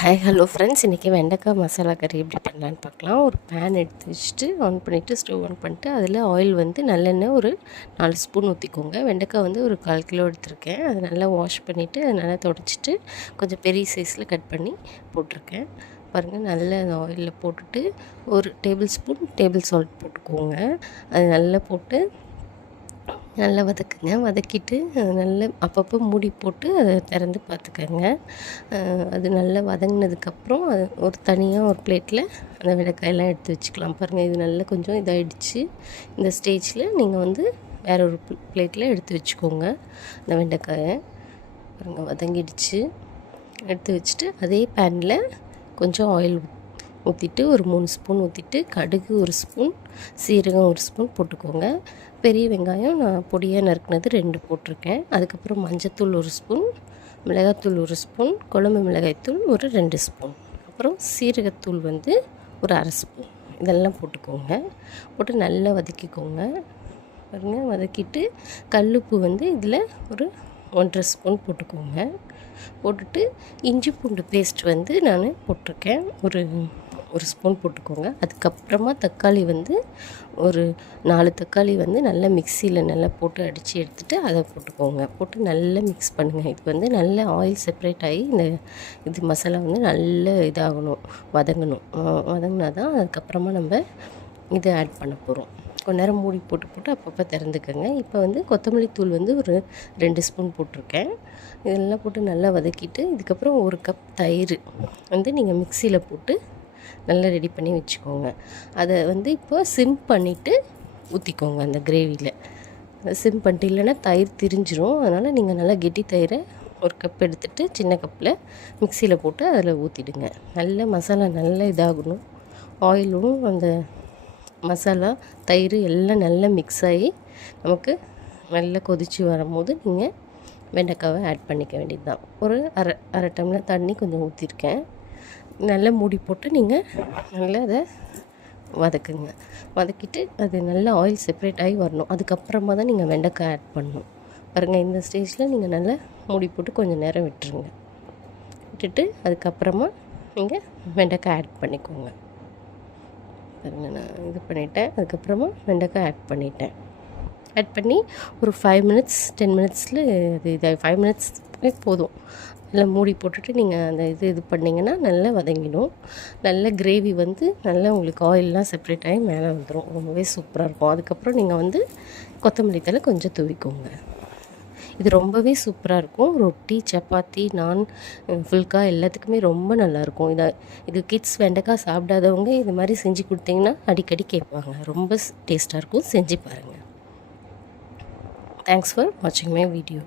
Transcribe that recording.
Hi hello friends, இன்றைக்கி வெண்டைக்காய் மசாலா கறி எப்படி பண்ணலான்னு பார்க்கலாம். ஒரு பேன் எடுத்து வச்சுட்டு ஆன் பண்ணிவிட்டு ஸ்டவ் ஆன் பண்ணிட்டு அதில் ஆயில் வந்து நல்லெண்ணெய் ஒரு 4 ஸ்பூன் ஊற்றிக்கோங்க. வெண்டைக்காய் வந்து ஒரு 1/4 கிலோ எடுத்திருக்கேன். அதை நல்லா வாஷ் பண்ணிவிட்டு அதை நல்லா துடைச்சிட்டு கொஞ்சம் பெரிய சைஸில் கட் பண்ணி போட்டிருக்கேன். பாருங்கள், நல்ல அந்த ஆயிலில் போட்டுட்டு ஒரு டேபிள் சால்ட் போட்டுக்கோங்க. அது நல்லா போட்டு நல்லா வதக்குங்க. வதக்கிட்டு நல்லா அப்பப்போ மூடி போட்டு அதை திறந்து பார்த்துக்கங்க. அது நல்லா வதங்கினதுக்கப்புறம் அது ஒரு தனியாக ஒரு பிளேட்டில் அந்த வெண்டைக்காயெல்லாம் எடுத்து வச்சுக்கலாம். பாருங்கள், இது நல்லா கொஞ்சம் இதாகிடுச்சு. இந்த ஸ்டேஜில் நீங்கள் வந்து வேற ஒரு பிளேட்டில் எடுத்து வச்சுக்கோங்க. அந்த வெண்டைக்காயை பாருங்கள் வதங்கிடுச்சு. எடுத்து வச்சுட்டு அதே பேனில் கொஞ்சம் ஆயில் ஊற்றிட்டு ஒரு 3 ஸ்பூன் ஊற்றிட்டு கடுகு 1 ஸ்பூன், சீரகம் 1 ஸ்பூன் போட்டுக்கோங்க. பெரிய வெங்காயம் நான் பொடியாக நறுக்குனது 2 போட்டிருக்கேன். அதுக்கப்புறம் மஞ்சத்தூள் 1 ஸ்பூன், மிளகாத்தூள் 1 ஸ்பூன், குழம்பு மிளகாய்த்தூள் ஒரு 2 ஸ்பூன், அப்புறம் சீரகத்தூள் வந்து ஒரு 1/2 ஸ்பூன், இதெல்லாம் போட்டுக்கோங்க. போட்டு நல்லா வதக்கிக்கோங்க. பாருங்கள், வதக்கிட்டு கல்லுப்பு வந்து இதில் ஒரு 1/2 ஸ்பூன் போட்டுக்கோங்க. போட்டுட்டு இஞ்சி பூண்டு பேஸ்ட் வந்து நான் போட்டிருக்கேன், ஒரு ஸ்பூன் போட்டுக்கோங்க. அதுக்கப்புறமா தக்காளி வந்து ஒரு 4 தக்காளி வந்து நல்லா மிக்சியில் நல்லா போட்டு அடித்து எடுத்துகிட்டு அதை போட்டுக்கோங்க. போட்டு நல்லா மிக்ஸ் பண்ணுங்கள். இது வந்து நல்லா ஆயில் செப்பரேட் ஆகி இது மசாலா வந்து நல்ல இதாகணும், வதங்கினா தான் அதுக்கப்புறமா நம்ம இதை ஆட் பண்ண போகிறோம். கொஞ்ச நேரம் மூடி போட்டு அப்பப்போ திறந்துக்கங்க. இப்போ வந்து கொத்தமல்லி தூள் வந்து ஒரு 2 ஸ்பூன் போட்டிருக்கேன். இதெல்லாம் போட்டு நல்லா வதக்கிட்டு இதுக்கப்புறம் 1 கப் தயிர் வந்து நீங்கள் மிக்சியில் போட்டு நல்லா ரெடி பண்ணி வச்சுக்கோங்க. அதை வந்து இப்போ சிம் பண்ணிவிட்டு ஊற்றிக்கோங்க அந்த கிரேவியில். சிம் பண்ணிட்டு இல்லைன்னா தயிர் திரிஞ்சிரும். அதனால் நீங்கள் நல்லா கெட்டி தயிரை 1 கப் எடுத்துகிட்டு சின்ன கப்பில் மிக்சியில் போட்டு அதில் ஊற்றிடுங்க. நல்ல மசாலா நல்லா இதாகணும். ஆயிலும் அந்த மசாலா தயிர் எல்லாம் நல்லா மிக்ஸ் ஆகி நமக்கு நல்லா கொதித்து வரும்போது நீங்கள் வெண்டைக்காவை ஆட் பண்ணிக்க வேண்டியது தான். ஒரு அரை டம்ளர் தண்ணி கொஞ்சம் ஊற்றிருக்கேன். நல்லா மூடி போட்டு நீங்கள் நல்லா அதை வதக்குங்க. வதக்கிட்டு அது நல்லா ஆயில் செப்பரேட் ஆகி வரணும். அதுக்கப்புறமா தான் நீங்கள் வெண்டைக்காய் ஆட் பண்ணணும். பாருங்கள், இந்த ஸ்டேஜில் நீங்கள் நல்லா மூடி போட்டு கொஞ்சம் நேரம் விட்டுட்டு அதுக்கப்புறமா நீங்கள் வெண்டைக்காய் ஆட் பண்ணிக்கோங்க. பாருங்கள், நான் இது பண்ணிவிட்டேன். அதுக்கப்புறமா வெண்டைக்காய் ஆட் பண்ணிட்டேன். ஆட் பண்ணி ஒரு 5 மினிட்ஸ் 10 மினிட்ஸில் இது 5 மினிட்ஸ்க்கு போதும். நல்லா மூடி போட்டுட்டு நீங்கள் அந்த இது பண்ணிங்கன்னா நல்லா வதங்கிடும். நல்ல கிரேவி வந்து நல்லா உங்களுக்கு ஆயிலெலாம் செப்பரேட் ஆகி மேலே வந்துடும். ரொம்பவே சூப்பராக இருக்கும். அதுக்கப்புறம் நீங்கள் வந்து கொத்தமல்லி தழை கொஞ்சம் தூவிக்கோங்க. இது ரொம்பவே சூப்பராக இருக்கும். ரொட்டி, சப்பாத்தி, நான், ஃபுல்கா எல்லாத்துக்குமே ரொம்ப நல்லாயிருக்கும். இது கிட்ஸ் வெண்டைக்காய் சாப்பிடாதவங்க இது மாதிரி செஞ்சு கொடுத்தீங்கன்னா அடிக்கடி கேட்பாங்க. ரொம்ப டேஸ்ட்டாக இருக்கும். செஞ்சு பாருங்கள். தேங்க்ஸ் ஃபார் வாட்சிங் மை வீடியோ.